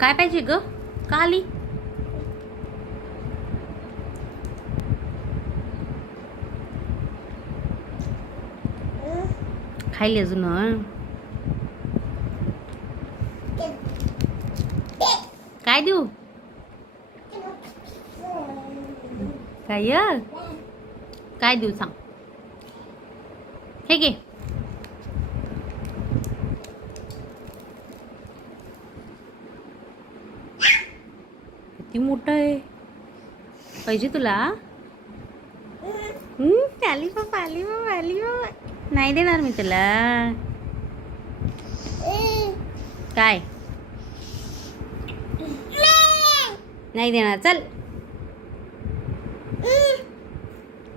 काय पाहिजे ग? का आली? खायली अजून. काय देऊ? काय काय देऊ सांग? हे घे. किती मोठं आहे. पाहिजे तुला? आली बाबा, आली बाबा, आली बाबा. नाही देणार मी तुला. काय नाही देणार? चल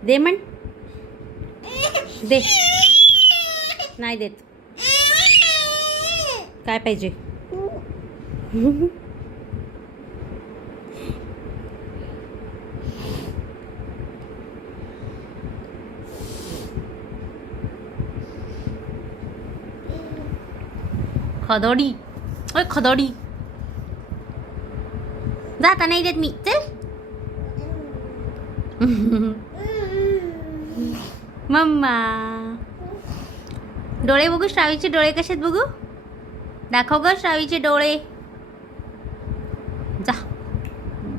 दे म्हण. दे. नाही देत. काय पाहिजे? खदोडी. ओय खदोडी. जाता नाही देत मी. चल. मम्मा. डोळे बघू श्रावीचे. डोळे कसे बघू? दाखव ग श्रावीचे डोळे. जा.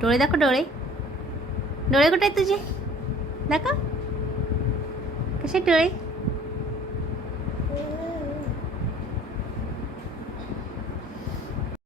डोळे दाखव. डोळे. डोळे कुठे आहेत तुझे? दाखव. कसे डोळे?